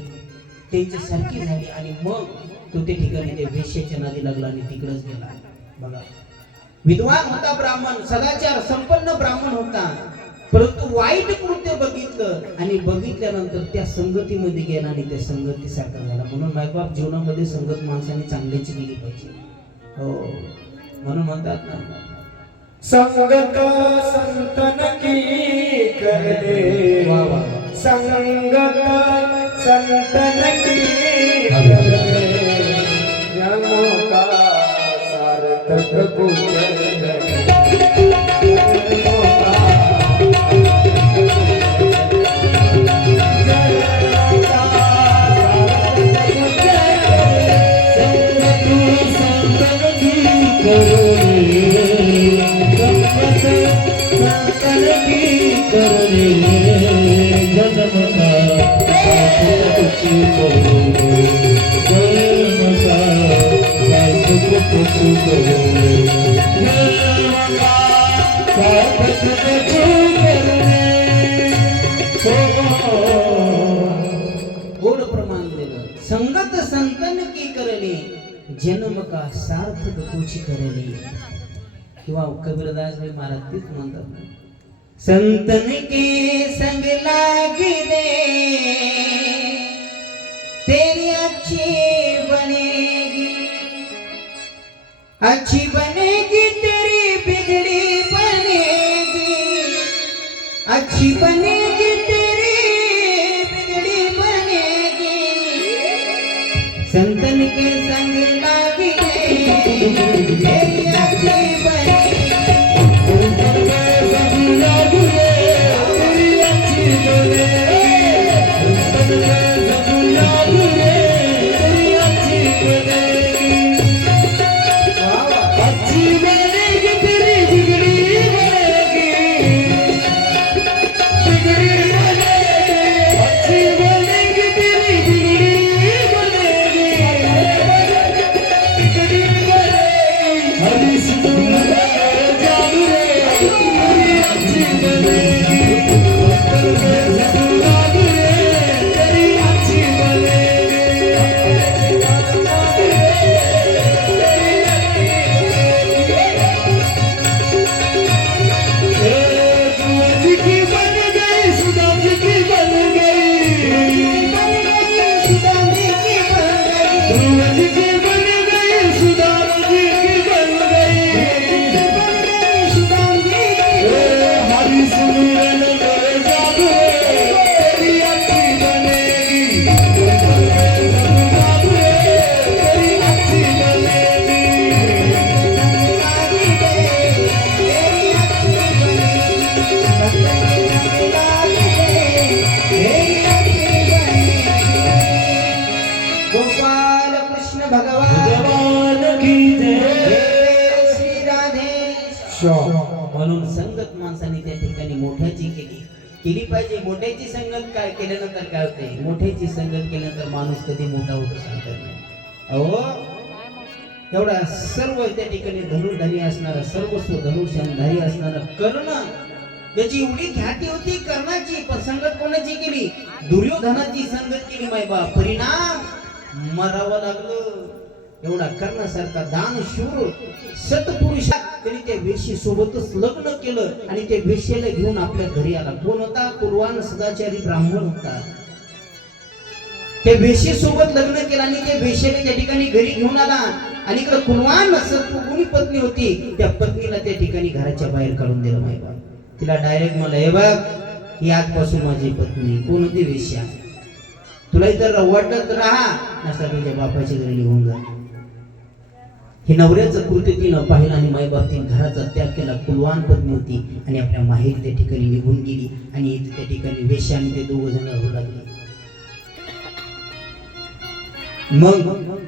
त्यांच्यासारखी झाली आणि मग तो त्या ठिकाणी त्या वेश्याच्या नादी लागला आणि तिकडच गेला. बघा विद्वान होता, ब्राह्मण सदाचार संपन्न ब्राह्मण होता, परंतु वाईट कृत्य बघितलं आणि बघितल्यानंतर त्या संगतीमध्ये गेला आणि त्या संगतीसारखा झाला. म्हणून मायबाप जीवनामध्ये संगत माणसाने चांगल्याची केली पाहिजे. हो म्हणून म्हणतात ना संगत संतन की करले, संगत संतन की करले, यमो का सार्थक कुशल. गोड प्रमाण दिलं. संगत संतन की करले, जन्म का सार्थक कुछ करले. किंवा कबीरदास भाई महाराज तेच म्हणतात ना, संतन के संग लागिले तेरी अच्छी बनेगी, अच्छी बनेगी तेरी बिगड़ी बनेगी, अच्छी बनेगी तेरी बिगड़ी बनेगी. संतन के संग लागिले तेरी अच्छी बनेगी. बिगड़ी बनेगी, बिगड़ी गोपाल कृष्ण भगवान की जय. श्री राधेश. म्हणून संगत माणसाने त्या ठिकाणी मोठ्याची केली पाहिजे. मोठ्याची संगत काय केल्यानंतर काय होते, मोठ्याची संगत केल्यानंतर माणूस कधी मोठा होतो सांगतात नाही. अहो एवढा सर्व त्या ठिकाणी धनुर्धारी असणारा, सर्वस्व धनुष्यधारी असणारा कर्ण, त्याची एवढी ख्याती होती कर्णाची, पण संगत कोणाची केली, दुर्योधनाची संगत केली. मायबा परिणाम मरावं लागलं. एवढा कर्णासारखा दानशूर सत्पुरुष तरी त्या वेशी सोबतच लग्न केलं आणि त्या वेश्येला घेऊन आपल्या घरी आला. कोण होता, कुर्वान सदाचारी ब्राह्मण होता. त्या वेशी सोबत लग्न केलं आणि त्या वेश्येला त्या ठिकाणी घरी घेऊन आला. आणि इकडे कुर्वान सत्पुरुषी पत्नी होती, त्या पत्नीला त्या ठिकाणी घराच्या बाहेर काढून दिलं. मायबा तिला डायरेक्ट मला, हे बघ ही आजपासून माझी पत्नी. कोण होती, वेश्या. तुला इतर वाटत राहा नसता तुझ्या बापाच्या घरी निघून जा. हे नवऱ्याचं कृत्य तिनं पाहिलं आणि मायबाप घराचा त्याग केला. कुलवान पत्नी होती आणि आपल्या माहेर त्या ठिकाणी निघून गेली. आणि त्या ठिकाणी वेश्या आणि ते दोघ जण राहू लागले. मग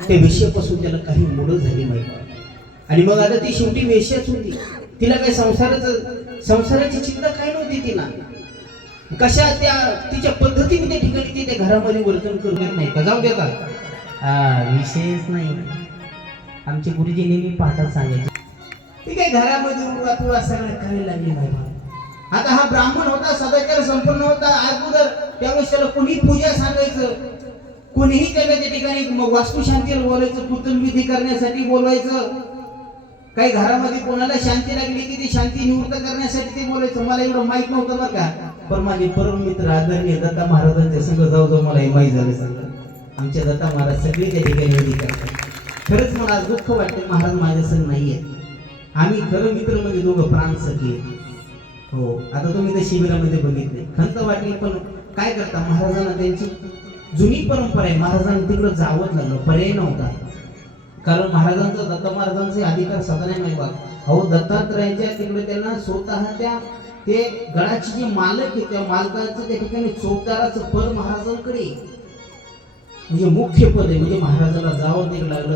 त्या वेश्यापासून त्याला काही मुलं झाली मायबाप. आणि मग आता ती शेवटी वेश्याच होती. तिला काही संसाराची चिंता काय नव्हती. तिला कशा त्या तिच्या पद्धतीने त्या ठिकाणी ती त्या घरामध्ये वर्तन करू देत नाही का, जाऊ देतात. विशेष नाही. आमचे गुरुजी नेहमी पाठात सांगायचे, ती काही घरामध्ये उडवा तुळा सगळं करायला लागली नाही. आता हा ब्राह्मण होता, सदाचार संपन्न होता. अगोदर त्यावेळेस त्याला कोणी पूजा सांगायचं, कोणीही त्याला त्या ठिकाणी मग वास्तुशांतीला बोलायचं, पूजनविधी करण्यासाठी बोलवायचं. काही घरामध्ये कोणाला शांती लागली की ती शांती निवृत्त करण्यासाठी ते बोलायचं. मला एवढं माहित नव्हतं बरं का, पण माझे परम मित्र आदरणीय दत्ता महाराजांच्या संग जाऊ मला हे माहीत झालं. सगळं आमच्या दत्ता महाराज सगळे त्या ठिकाणी विधी करतात. खरंच मला आज दुःख वाटते, महाराज माझ्या संग नाहीये. आम्ही खरं मित्र म्हणजे दोघं प्राण सखी. हो, आता तुम्ही त्या शिबिरामध्ये बघितले, खंत वाटली, पण काय करता, महाराजांना त्यांची जुनी परंपरा आहे. महाराजांना तिकडं जावंच लागलं, पर्याय नव्हता. कारण महाराजांचा, दत्त महाराजांचे अधिकार सदा नाही माहिती. अहो दत्तात्रयाच्या तिकडे त्यांना स्वतः ते गडाची जी मालक आहे त्या मालकाचं त्या ठिकाणी चौकदाराचं पद महाराजांकडे, म्हणजे मुख्य पद आहे. म्हणजे महाराजाला जावं तिकडे लागलं.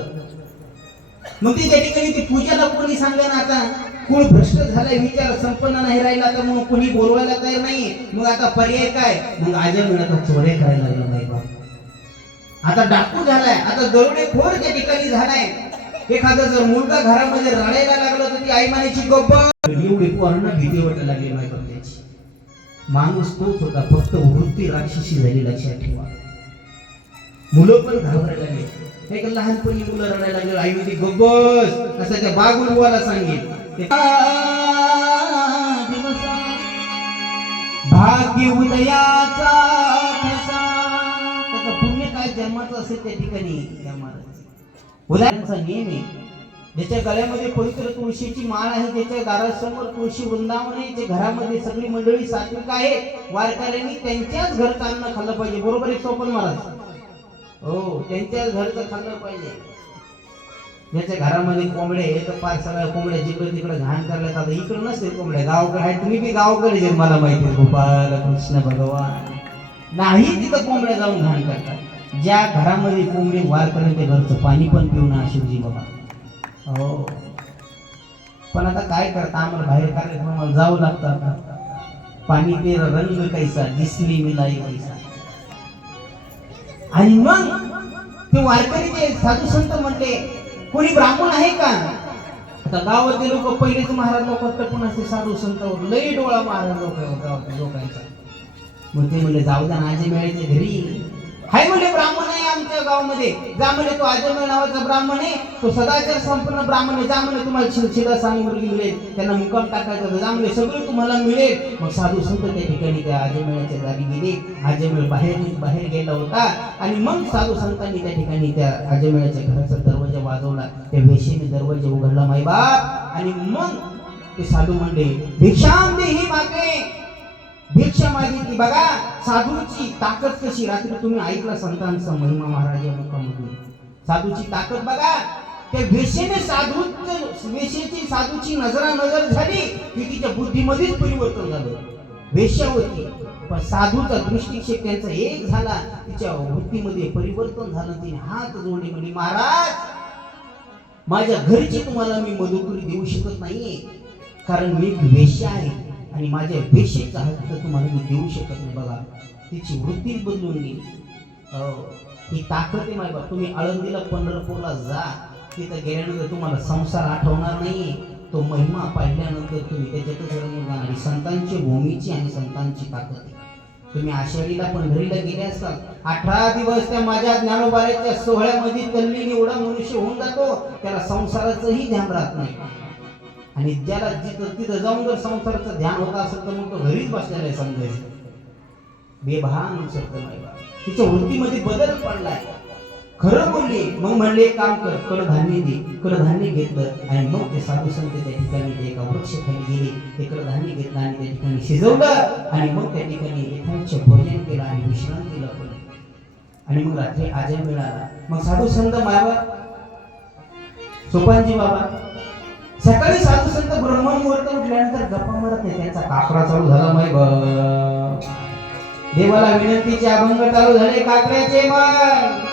मग ते त्या ठिकाणी ती पूजाला कोणी सांगा ना, आता कुळ भ्रष्ट झालाय, विचार संपन्न नाही राहिला, तर मग कोणी बोलवायला तयार नाही. मग आता पर्याय काय, मग आजा मिळाला चोऱ्या करायला लागला नाही बा. आता डाकू झालाय, आता दरोडेखोर त्या ठिकाणी झालाय. एखादा जर मुलगा घरामध्ये रडायला लागला तर ती आई मानेची गप्पा एवढी पोरांना भीती वाटायला लागली नाही त्याची. माणूस तोच होता, फक्त वृत्ती राक्षसी झाली, लक्षात ठेवा. मुलं पण घाबरायला लागले. एक लहानपणी मुलं रडायला लागले, आई म्हणते गप्पस असं त्या बागुलवाला सांगेल. भाग्य उदयाचा ठसा, त्याचं पुण्य काय जन्माचं असेल त्या ठिकाणी उदाहरणाचा नियम आहे. ज्याच्या गळ्यामध्ये पवित्र तुळशीची माळ आहे, ज्याच्या दारासमोर तुळशी वृंदावन आहे, जे घरामध्ये सगळी मंडळी सात्विक आहे, वारकऱ्यांनी त्यांच्याच घरचं अन्न खाल्लं पाहिजे. बरोबर आहे सोपन महाराज? हो, त्यांच्याच घरचं खाल्लं पाहिजे. ज्याच्या घरामध्ये कोंबडे आहे तर पाच सगळ्या कोंबड्या जिकडे तिकडे घाण करायला जातात. इकडे नसते कोंबड्या, गावकडे आहे. तुम्ही बी गावकडे जे मला माहिती आहे, गोपाल कृष्ण भगवान नाही तिथं कोंबड्या जाऊन घाण करतात. ज्या घरामध्ये कोंबडी वारकऱ्यांच्या घरचं पाणी पण पिऊ ना शिवजी बाबा. हो, पण आता काय करता, आम्हाला बाहेर कार्यक्रमाला जावं लागतं. पाणी पे रंग कैसा जिसली मिलाई कैसा. आणि मग ते वारकरी ते साधू संत म्हणले, कोणी ब्राह्मण आहे का? आता गावातले लोक पहिलेच महाराज लोक टपून असते साधू संतावर लई डोळा महाराज गावातल्या लोकांचा. मग ते म्हणले जाऊ द्या ना आजी मिळायचे घरी हाय म्हणले ब्राह्मण आहे आमच्या गावामध्ये जा म्हणले तो आजमेळ नावाचा ब्राह्मण आहे तो सदाचार संपन्न ब्राह्मण आहे जा म्हणले तुम्हाला शिदा सांग मुलगी मिळेल त्यांना मुक्काम टाकायचा जा म्हणले सगळं तुम्हाला मिळेल. मग साधू संत त्या ठिकाणी त्या आजमेळाच्या दारी गेले. आजमेळ बाहेर गेला होता आणि मग साधू संतांनी त्या ठिकाणी त्या आजमेळाच्या घराचा दरवाजा वाजवला. त्या वेशीने दरवाजा उघडला माई बाप आणि मग ते साधू म्हणले भिक्षाम देही मागे भिक्षा मागितली. बघा साधूची ताकद कशी. रात्री तुम्ही ऐकला संतांचा महिमा महाराज या मुखामधून साधूची ताकद बघा. त्या वेशेने वेशेची साधूची नजर झाली की तिच्या बुद्धीमध्येच परिवर्तन झालं. वेश्या होती पण साधूचा दृष्टिक्षेप त्यांचा एक झाला तिच्या बुद्धीमध्ये परिवर्तन झालं. तिने हात जोडले म्हणजे महाराज माझ्या घरची तुम्हाला मी मदुकरी देऊ शकत नाहीये कारण मी वेश्या आहे आणि माझ्या वेश्येचा हक्क तुम्हाला मी देऊ शकत नाही. बघा तिची वृत्तीच बदलून गेली. ही ताकद आहे माय बाप. तुम्ही आळंदीला पंढरपूरला जा तिथं गेल्यानंतर तुम्हाला संसार आठवणार नाही. तो महिमा पाहिल्यानंतर तुम्ही त्याच्यातच रंगून जाणार. संतांची भूमीची आणि संतांची ताकद आहे. तुम्ही आषाढीला पंढरीला गेले असाल 18 दिवस त्या माझ्या ज्ञानोबाऱ्याच्या सोहळ्यामध्ये तल्लीन एवढा मनुष्य होऊन जातो त्याला संसाराचंही ध्यान राहत नाही. आणि ज्याला तिथं जाऊन जर संसाराचं ध्यान होत असेल तर मग तो घरीच बसलेला आहे समजायचं. बेभान सत्य नाही बा. तिच्या वृत्तीमध्ये बदल पडलाय. खरं बोलली. मग म्हणले एक काम कर कडधान्य दे. कडधान्य घेतलं आणि मग ते साधू संत त्या ठिकाणी ते एका वृक्षाखाली गेले. ते कडधान्य घेतलं आणि त्या ठिकाणी शिजवलं आणि मग त्या ठिकाणी एखाद्या भोजन केलं आणि विश्रांती केलं पण. आणि मग रात्री आजा मिळाला. मग साधू संत बाबा सोपानजी बाबा सकाळी साधू संत ब्रह्ममुहूर्त उठल्यानंतर गप्पा मारत नाही. त्यांचा काकरा चालू झाला. माय देवाला विनंतीचे अभंग चालू झाले काकऱ्याचे. मग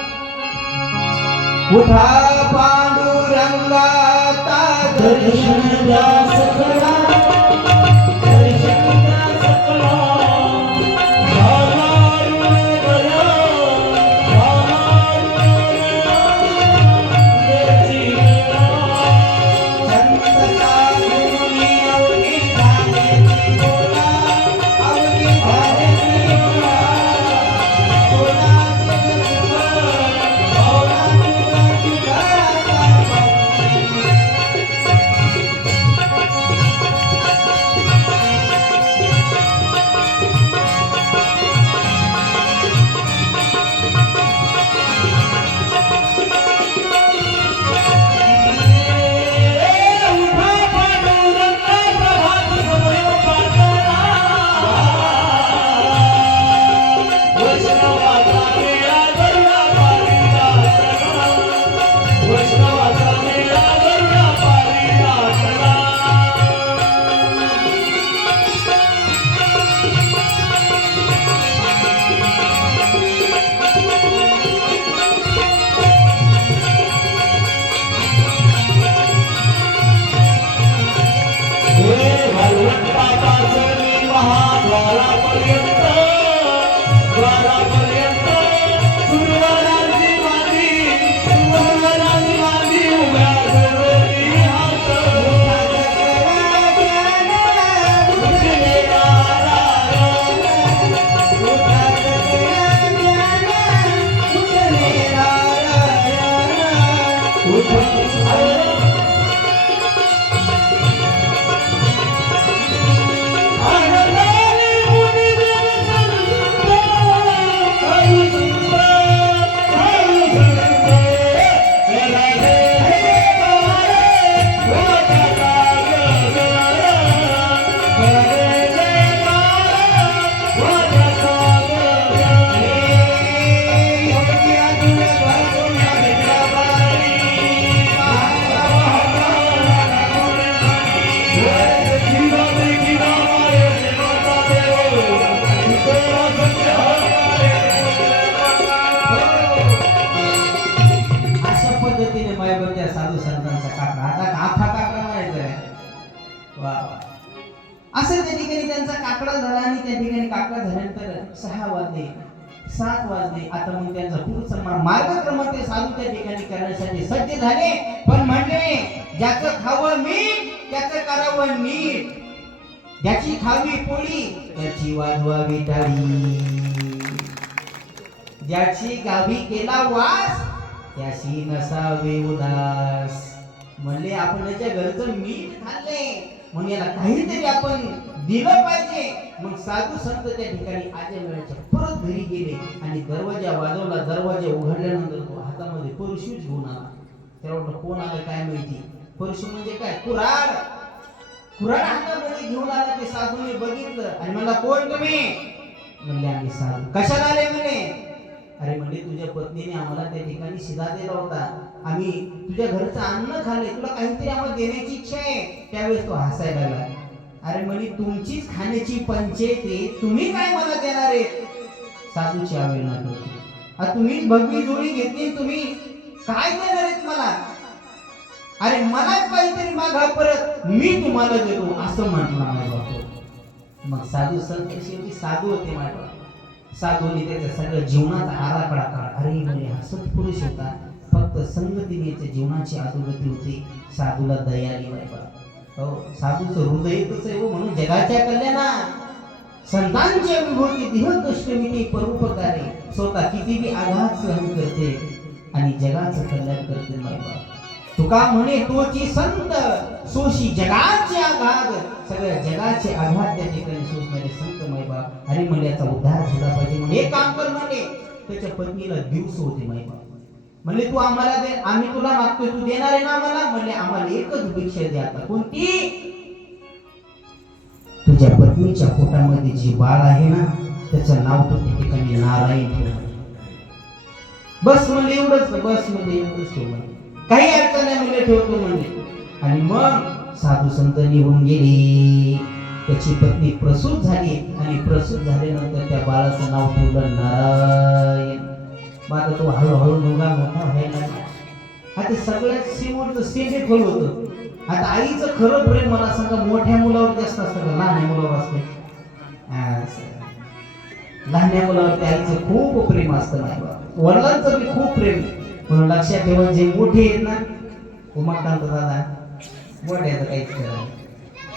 उठा पांडुरंगाता दर्शन द्या सकळा दर्शन द्या सकळा असं त्या ठिकाणी त्यांचा काकडा झाला आणि त्या ठिकाणी काकडा झाल्यानंतर 6 वाजले. 7 वाजले. आता मग त्यांचा पुढचा मार्गक्रमण ते साधूच्या ठिकाणी करण्यासाठी सज्ज झाले. पण म्हणले ज्याचं खावं मीठ त्याचं करावं नीट, ज्याची खावी पोळी त्याची वाजवावी टाळी, ज्याची गावी केला वास त्याशी नसावे उदास. म्हणले आपण याच्या घरचं मीठ खाल्ले म्हणून याला काहीतरी आपण दिलं पाहिजे. मग साधू संत त्या ठिकाणी आजमेळ्याच्या परत घरी गेले आणि दरवाजा वाजवला. दरवाजा उघडल्यानंतर तो हातामध्ये परशू घेऊन आला. त्याला वाटलं कोण आलं काय माहिती. परशू म्हणजे काय, कुऱ्हाड. कुऱ्हाड हातामध्ये घेऊन आला. ते साधूने बघितलं आणि म्हणला कोण तुम्ही. म्हणले आम्ही साधू. कशाला आले म्हणे. अरे म्हणजे तुझ्या पत्नीने आम्हाला त्या ठिकाणी शिधा दिला होता, आम्ही तुझ्या घरचं अन्न खाल्ले, तुला काहीतरी आम्हाला देण्याची इच्छा आहे. त्यावेळेस तो हसायला लागला. अरे म्हणजे तुमचीच खाण्याची पंचायत आहे, तुम्ही काय मला देणार आहे. साधूची आवेदना करतो. तुम्हीच भगवी जोडी घेतली, तुम्ही काय देणार आहेत मला. अरे मलाच काहीतरी मागा परत, मी तुम्हाला देतो असं म्हटलं माझ्या बापू. मग साधू संत शेवटी साधू होते माझ्या. साधूने त्याच्या सगळं जीवनाचा आराखडा काढला. अरे म्हणजे हा सत्पुरुष होता, फक्त संगतीने याच्या जीवनाची अधोगती होती. साधूला दया आली बाबा. हो, साधूचं हृदय तसं आहे म्हणून जगाच्या कल्याणा संतांची विभूती देह कष्ट मिटे परोपकारे. स्वतः किती बी आघात सहन करते आणि जगाचं कल्याण करते बाबा. तुका म्हणे तोची संत सोशी जगाचे आघात. सगळ्या जगाचे आघात त्या ठिकाणी सोसणारे संत मायबा. अरे म्हणजे याचा उद्धार झाला पाहिजे म्हणून एक काम कर म्हणे. त्याच्या पत्नीला दिवस होते मायबा. म्हणले तू आम्हाला दे, आम्ही तुला मागतोय, तू देणार आहे ना आम्हाला. म्हणले आम्हाला एकच भिक्षा द्या. आता कोणती. तुझ्या पत्नीच्या पोटामध्ये जी बाळ आहे ना त्याचं नाव तू त्या ठिकाणी नारायण ठेव. बस म्हणजे एवढंच. बस म्हणजे एवढंच ठेव. काही अडचण नाही म्हणजे ठेवतो म्हणजे. आणि मग साधू संत निघून गेले. त्याची पत्नी प्रसूत झाली आणि प्रसूत झाल्यानंतर त्या बाळाचं नाव ठेवलं नारायण. माझा तो हळूहळू मुलगा मोठा व्हायला लागला. आता सगळ्यात शेवटचं सेंटे खोल होतं. आता आईचं खरं प्रेम मला सांगा मोठ्या मुलावर जास्त असतं का लहान मुलावर असते. लहान मुलावरती आईचं खूप प्रेम असतं. वडिलांचं बी खूप प्रेम. म्हणून लक्षात ठेवा जे मोठे आहेत ना, उमाकांत दादा मोठ्याचं काहीच करायचं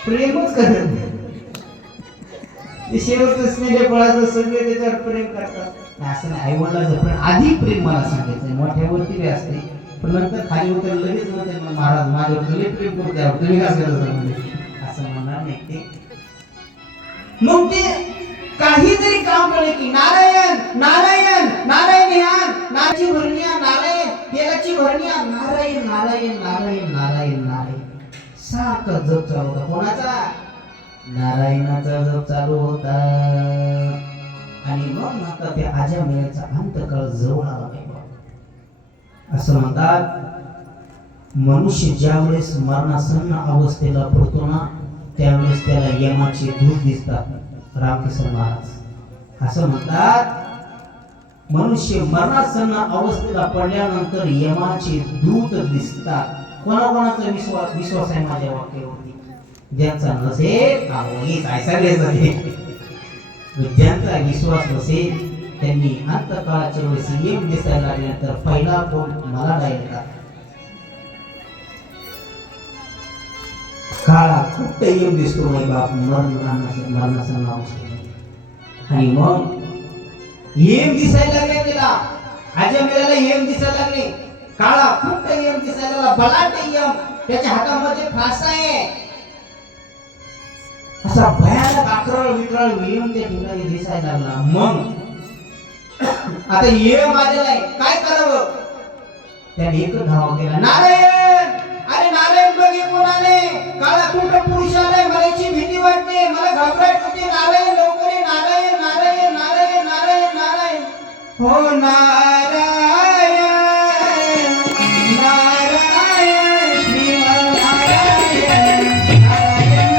प्रेमच करत नाही. ते शेवटचं स्नेह फळाचं सगळे त्याच्यावर प्रेम करतात. असं नाही, आई वडिलांचं प्रेम आधी प्रेम मला सांगायचं मोठ्यावरती बी असते, पण नंतर खाली उतर लगेच म्हणते महाराज माझ्यावर तुला प्रेम करते, तुम्ही काय करत असं म्हणणार नाही ते. मग ते काहीतरी काम केले की नारायण नारायण नारायण ध्यान, नाची भरण्या नारायण, तेलाची भरण्या नारायण नारायण नारायण नारायण नारायण. सारखा जप चालू होता. कोणाचा. नारायणाचा जप चालू होता. आणि मग नंतर त्या आजमेळ्याचा अंतकाळ जवळ आला. असं म्हणतात मनुष्य ज्यावेळेस मरणासन्न अवस्थेला पडतो ना त्यावेळेस त्याला यमाचे दूत दिसतात. रामकृष्ण महाराज असं म्हणतात मनुष्य मरणासन्न अवस्थेला पडल्यानंतर यमाचे दूत दिसतात. कोणाकोणाचा विश्वास आहे माझ्या वाक्यावरती. ज्यांचा नसेल ज्यांचा विश्वास नसेल त्यांनी अंतकाळाच्या वेळेस यम दिसायला लागल्यानंतर पहिला फोन मला द्यायला. काळा खूप यम दिसतो बाप मरणाचं नाव. आणि मग यम दिसायला लागले. त्याला आजमेळ्याला यम दिसायला लागले. काळा खूप यम दिसायला लागला. बलाढ्य यम. त्याच्या हातामध्ये फासा आहे. असा भयानक अक्रळ विक्रळ यम त्या ठिकाणी दिसायला लागला. मग आता यम आलेला आहे, काय करावं. त्याने एक धावा केला. नारायण, अरे नारायण बघे कोण आले. काळा कुठं पुरुष आलाय. मला याची भीती वाटते, मला घबराट होते. नारायण लवकर ये. नारायण नारायण नारायण नारायण नारायण. हो नारायण नारायण श्रीमन्नारायण नारायण नारायण.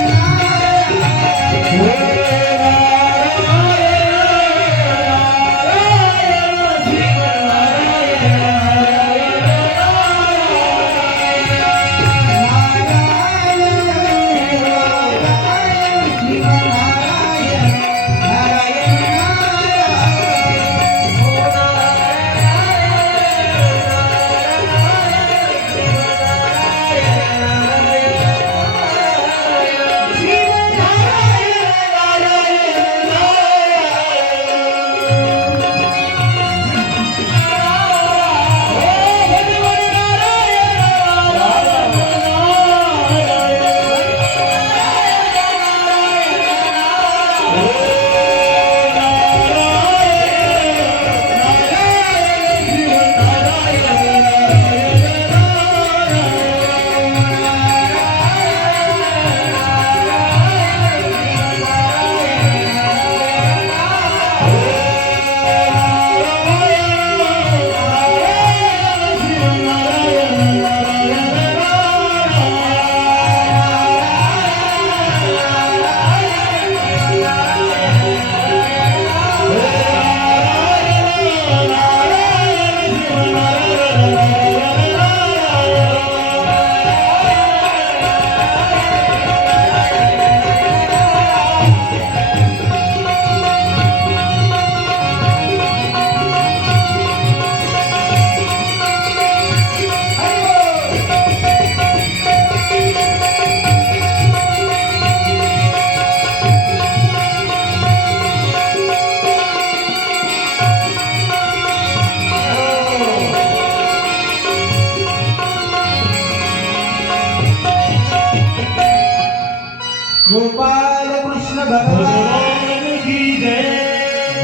गोपाल कृष्ण भगवान की जय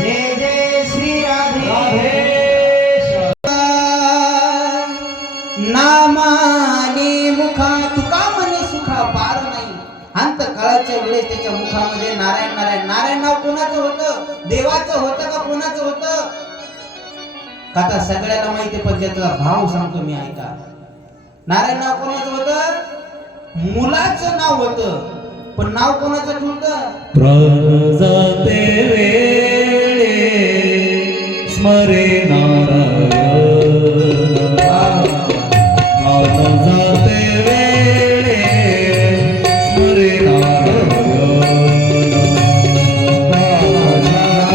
जय जय श्री राधे नामाने मुखा तुका म्हणे सुखा पार नाही. अंत काळाच्या वेळेस त्याच्या मुखामध्ये नारायण नारायण नारायण नाव कोणाचं होतं? देवाचं होतं का कोणाचं होतं? आता सगळ्याला माहिती पण त्याचा भाव सांगतो मी, ऐका. नारायण नाव कोणाचं होतं? मुलाचं नाव होतं, पण नाव कोणाचं ठेवलं? प्राण जाते वेळे स्मरे नारायण, प्राण जाते वेळे स्मरे नारायण, प्राण जाते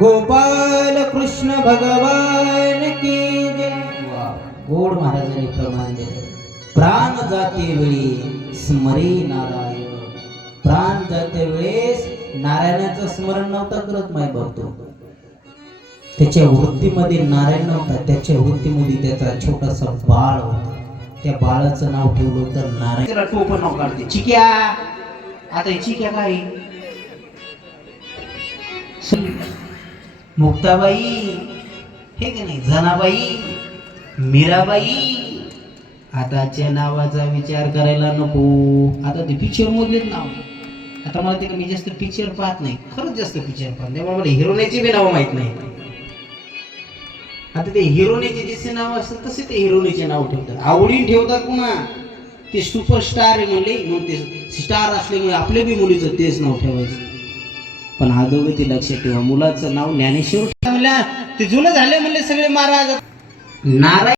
गोपाल कृष्ण भगवान की जय. गोड महाराजांनी प्रमाण दिलं. प्राण जाते वेळी स्मरे नारायण. प्राण जाते वेळेस नारायणाचं स्मरण नव्हतं करत माय बघतो. त्याच्या वृत्तीमध्ये नारायण नव्हता, त्याच्या वृत्तीमध्ये त्याचा छोटासा बाळ होता. त्या बाळाचं नाव ठेवलं तर नारायण. त्याला टोपण नाव काढते चिक्या. आता ही चिक्या काय? मुक्ताबाई हे का नाही, जनाबाई, मीराबाई. आताच्या नावाचा विचार करायला नको. आता ते पिक्चर मधलेच नाव. आता मला ते मी जास्त पिक्चर पाहत नाही, खरंच जास्त पिक्चर पाहत त्यामुळे मला हिरोनेची बी नाव माहित नाही. आता ते हिरोनेचे जसे नाव असतात तसे ते हिरोनीचे नाव ठेवतात, आवडीने ठेवतात. पुन्हा ते सुपरस्टार आहे म्हणले मग ते स्टार असल्यामुळे आपल्या बी मुलीचं तेच नाव ठेवायचं. पण अगोदर ते लक्षात ठेवा, मुलाचं नाव ज्ञानेश्वर म्हणलं ते जुनं झाले म्हणले सगळे महाराज. नारायण